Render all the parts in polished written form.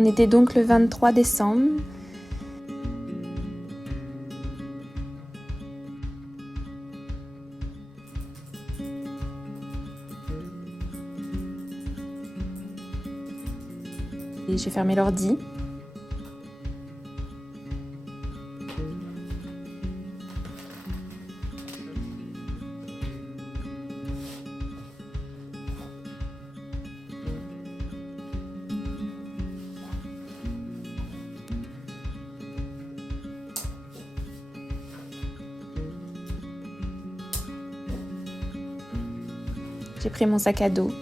On était donc le 23 décembre. Et j'ai fermé l'ordi. J'ai pris mon sac à dos.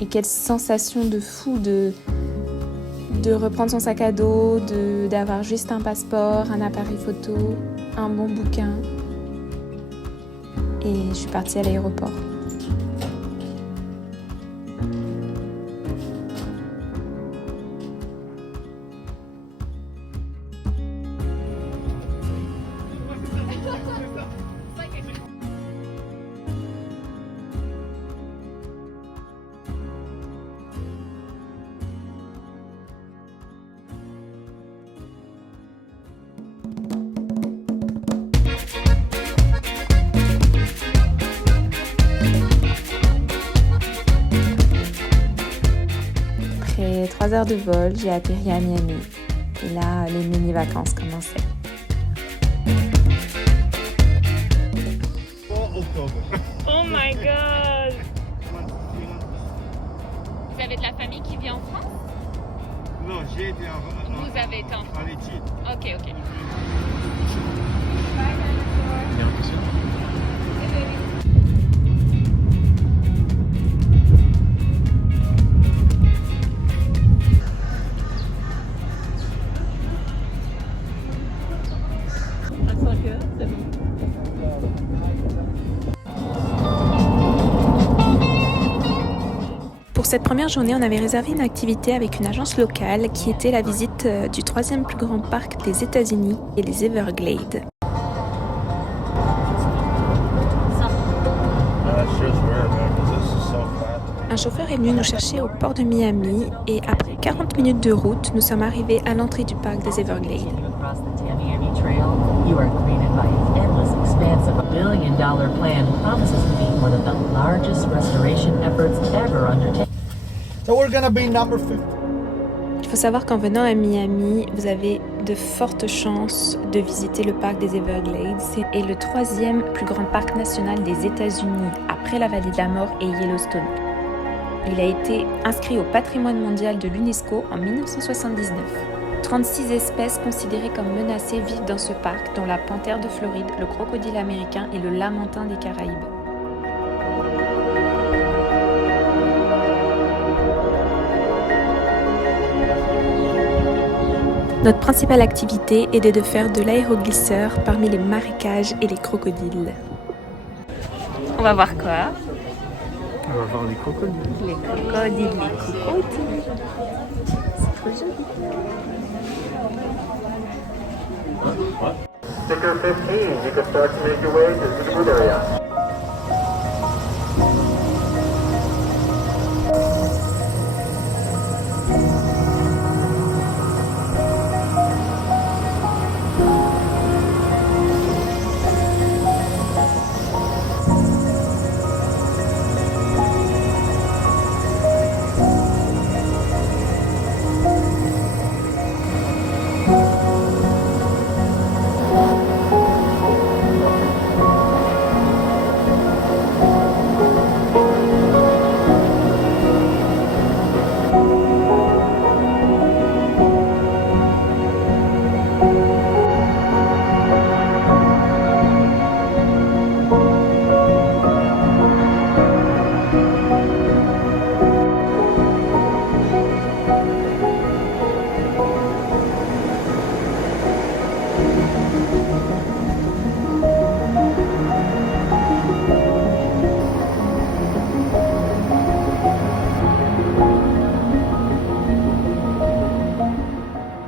Et quelle sensation de fou de reprendre son sac à dos, d'avoir juste un passeport, un appareil photo, un bon bouquin. Et je suis partie à l'aéroport. Après 3 heures de vol, j'ai atterri à Miami. Et là, les mini-vacances commençaient. Oh my god! Vous avez de la famille qui vit en France? Non, j'ai été Vous avez été en France? en études. Ok. Pour cette première journée, on avait réservé une activité avec une agence locale qui était la visite du 3e plus grand parc des États-Unis et les Everglades. Un chauffeur est venu nous chercher au port de Miami et après 40 minutes de route, nous sommes arrivés à l'entrée du parc des Everglades. So we're gonna be number 50. Il faut savoir qu'en venant à Miami, vous avez de fortes chances de visiter le parc des Everglades. C'est le 3e plus grand parc national des États-Unis après la Vallée de la Mort et Yellowstone. Il a été inscrit au patrimoine mondial de l'UNESCO en 1979. 36 espèces considérées comme menacées vivent dans ce parc, dont la panthère de Floride, le crocodile américain et le lamantin des Caraïbes. Notre principale activité était de faire de l'aéroglisseur parmi les marécages et les crocodiles. On va voir quoi? On va voir les crocodiles. Les crocodiles. C'est trop joli. Sticker 15, you can start to make your way to the seafood area.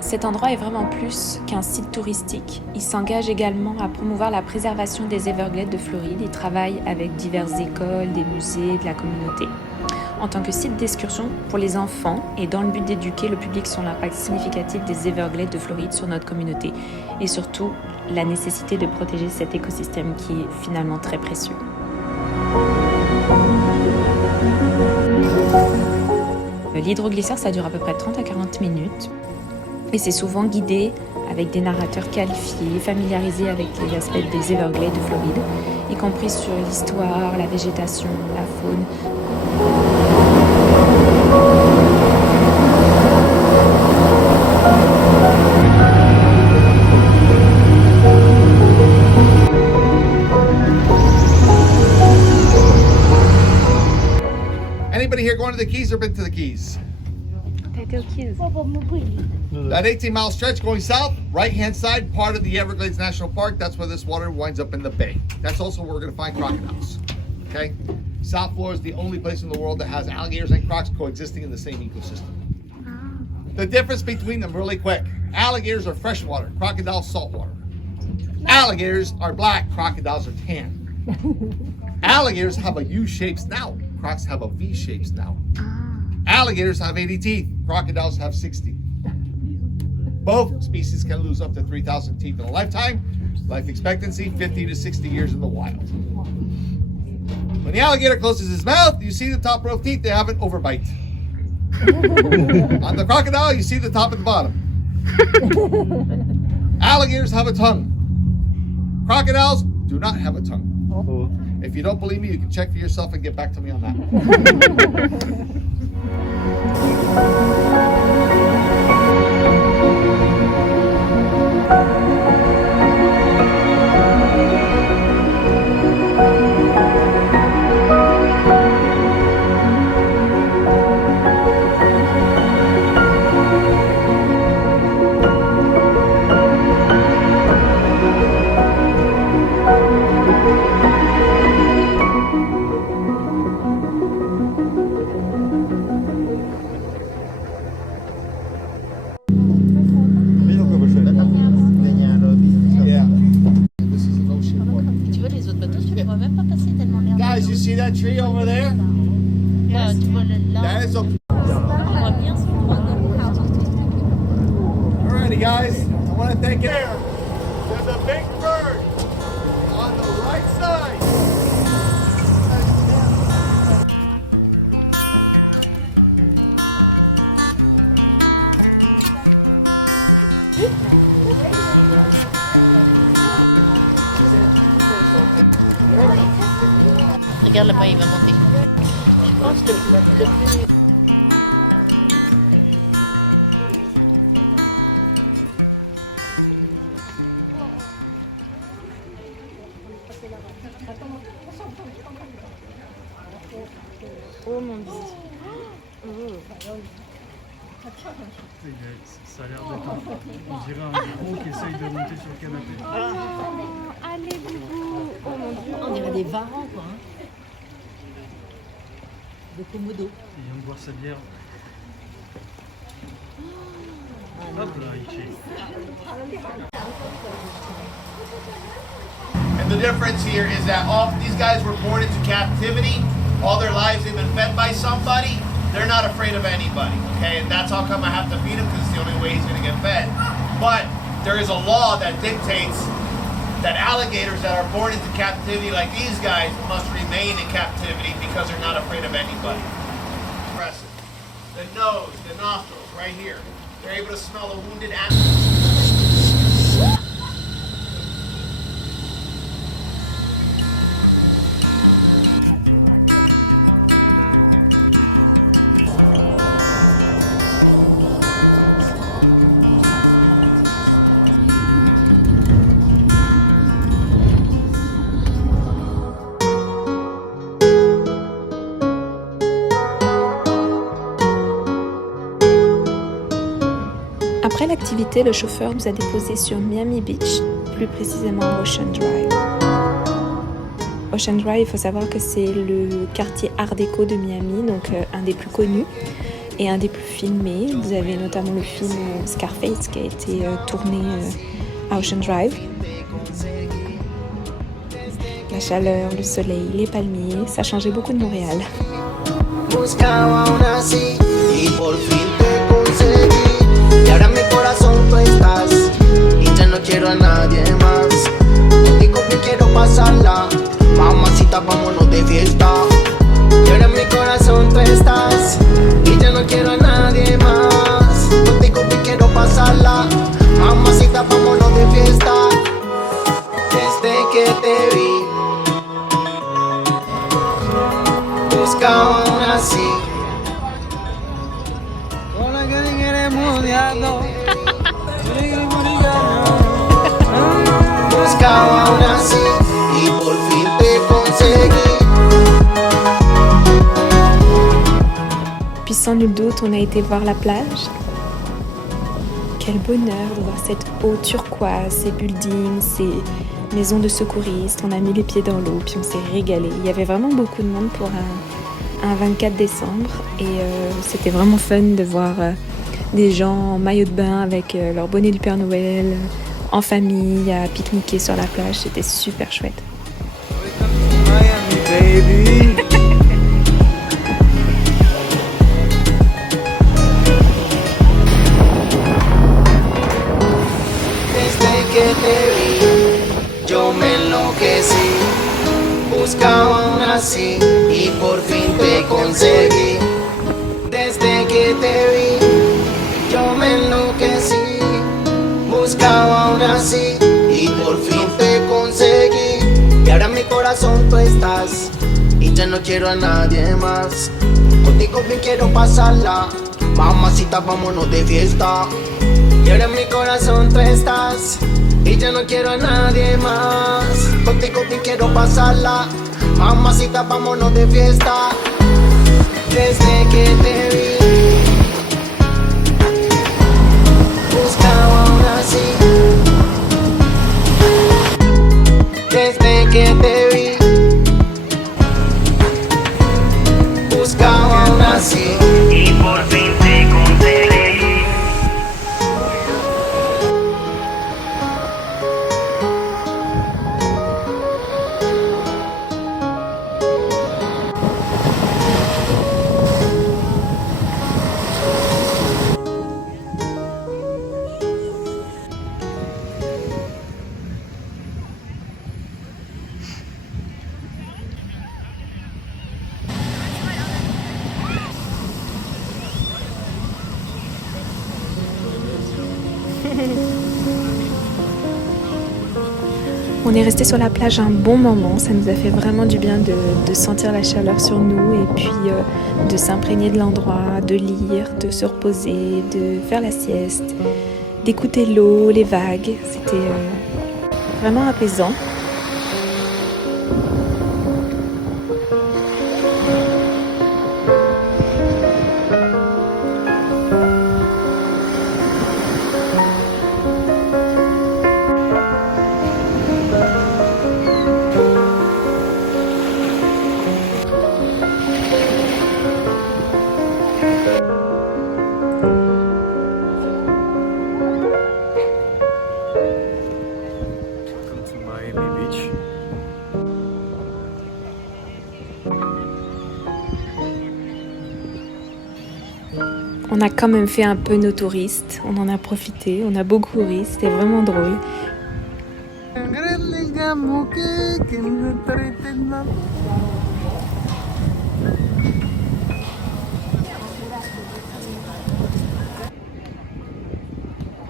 Cet endroit est vraiment plus qu'un site touristique. Il s'engage également à promouvoir la préservation des Everglades de Floride. Il travaille avec diverses écoles, des musées, de la communauté. En tant que site d'excursion pour les enfants et dans le but d'éduquer le public sur l'impact significatif des Everglades de Floride sur notre communauté et surtout la nécessité de protéger cet écosystème qui est finalement très précieux. L'hydroglisseur, ça dure à peu près 30 à 40 minutes et c'est souvent guidé avec des narrateurs qualifiés, familiarisés avec les aspects des Everglades de Floride, y compris sur l'histoire, la végétation, la faune. Anybody here going to the Keys or been to the Keys? T'as été aux Keys? That 18-mile stretch going south, right-hand side, part of the Everglades National Park. That's where this water winds up in the bay. That's also where we're going to find crocodiles. Okay? South Florida is the only place in the world that has alligators and crocs coexisting in the same ecosystem. The difference between them, really quick. Alligators are freshwater, crocodiles saltwater. Alligators are black, crocodiles are tan. Alligators have a U-shaped snout. Crocs have a V-shaped snout. Alligators have 80 teeth. Crocodiles have 60. Both species can lose up to 3,000 teeth in a lifetime. Life expectancy, 50 to 60 years in the wild. When the alligator closes his mouth, you see the top row of teeth. They have an overbite. On the crocodile, you see the top and the bottom. Alligators have a tongue. Crocodiles do not have a tongue. If you don't believe me, you can check for yourself and get back to me on that. Guys, you see that tree over there? Yes. That is a... Alrighty, guys. I want to thank you. There's a big bird on the right side. Regarde là-bas, il va monter. Je pense que le plus... Oh mon Dieu. Ça a l'air d'être on dirait un gros qui essaye de monter sur le canapé. Allez, boubou. Oh mon Dieu. On dirait des varans, quoi. Hein. De Komodo. Il vient de boire sa bière. Hop là, il chase. And the difference here is that all these guys were born into captivity. All their lives they've been fed by somebody. They're not afraid of anybody, okay? And that's how come I have to feed him, because it's the only way he's going to get fed. But there is a law that dictates that alligators that are born into captivity like these guys must remain in captivity because they're not afraid of anybody. Impressive. The nose, the nostrils, right here. They're able to smell a wounded animal. Après l'activité, le chauffeur nous a déposés sur Miami Beach, plus précisément Ocean Drive. Ocean Drive, il faut savoir que c'est le quartier Art déco de Miami, donc un des plus connus. et un des plus filmés. Vous avez notamment le film Scarface qui a été tourné à Ocean Drive. La chaleur, le soleil, les palmiers, ça changeait beaucoup de Montréal. Buscaba una así y por fin te conseguí. Y ahora en mi corazón tú estás y ya no quiero a nadie más. Contigo me quiero pasarla, mamacita, vámonos de fiesta. Y ahora en mi corazón tú estás y ya no quiero a nadie más. Contigo me quiero pasarla, mamacita, vámonos de fiesta. Desde que te vi buscaba una así. Buscaba una así y por fin te conseguí. Puis sans nul doute, on a été voir la plage. Quel bonheur de voir cette eau turquoise, ces buildings, ces maisons de secouristes. On a mis les pieds dans l'eau, puis on s'est régalé. Il y avait vraiment beaucoup de monde pour un 24 décembre et c'était vraiment fun de voir des gens en maillot de bain avec leur bonnet du Père Noël, en famille, à pique-niquer sur la plage. C'était super chouette. Desde que te vi, yo me enloquecí. Buscaba una así y por fin te conseguí. Desde que te vi, yo me enloquecí. Buscaba una así y por fin te conseguí. Y ahora en mi corazón tú estás y ya no quiero a nadie más. Contigo bien quiero pasarla, mamacita, vámonos de fiesta. Y ahora en mi corazón tú estás y ya no quiero a nadie más. Contigo bien quiero pasarla, mamacita, vámonos de fiesta. Desde que te vi, buscaba una así. Desde que te vi, buscaba una así y por fin te conseguí. On est resté sur la plage un bon moment, ça nous a fait vraiment du bien de sentir la chaleur sur nous et puis de s'imprégner de l'endroit, de lire, de se reposer, de faire la sieste, d'écouter l'eau, les vagues. C'était vraiment apaisant. On a quand même fait un peu nos touristes, on en a profité, on a beaucoup ri, c'était vraiment drôle.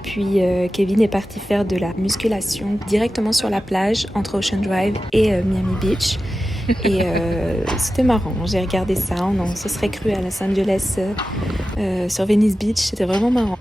Puis Kevin est parti faire de la musculation directement sur la plage entre Ocean Drive et Miami Beach. Et c'était marrant, j'ai regardé ça, on se serait cru à Los Angeles sur Venice Beach, c'était vraiment marrant.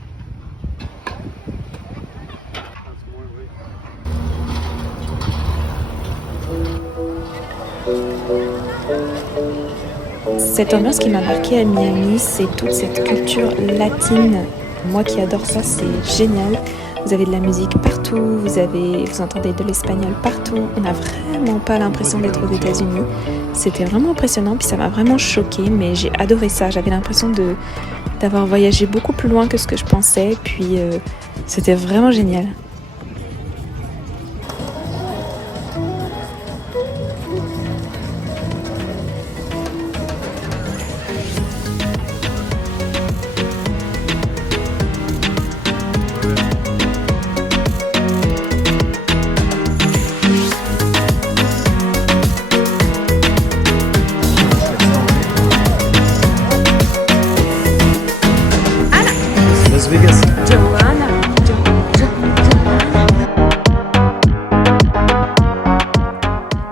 Cette ambiance qui m'a marquée à Miami, c'est toute cette culture latine. Moi qui adore ça, c'est génial. Vous avez de la musique partout, vous entendez de l'espagnol partout. On n'a vraiment pas l'impression d'être aux États-Unis. C'était vraiment impressionnant, puis ça m'a vraiment choquée, mais j'ai adoré ça. J'avais l'impression d'avoir voyagé beaucoup plus loin que ce que je pensais. Puis c'était vraiment génial. Las Vegas.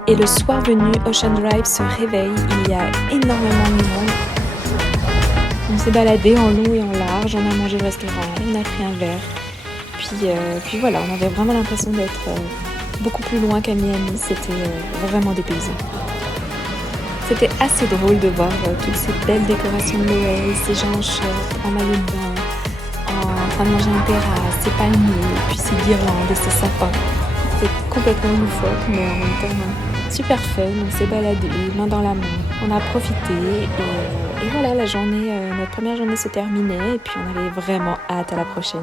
Et le soir venu, Ocean Drive se réveille, il y a énormément de monde. On s'est baladé en long et en large, on a mangé au restaurant, on a pris un verre. Puis voilà, on avait vraiment l'impression d'être beaucoup plus loin qu'à Miami, c'était vraiment dépaysant. C'était assez drôle de voir toutes ces belles décorations de Noël, ces gens en short, en maillot de bain, en train de manger en terrasse, ces palmiers, puis ces guirlandes et ces sapins. C'était complètement loufoque, mais en même temps super fun. On s'est baladé, main dans la main. On a profité et voilà, la journée, notre première journée se terminait et puis on avait vraiment hâte à la prochaine.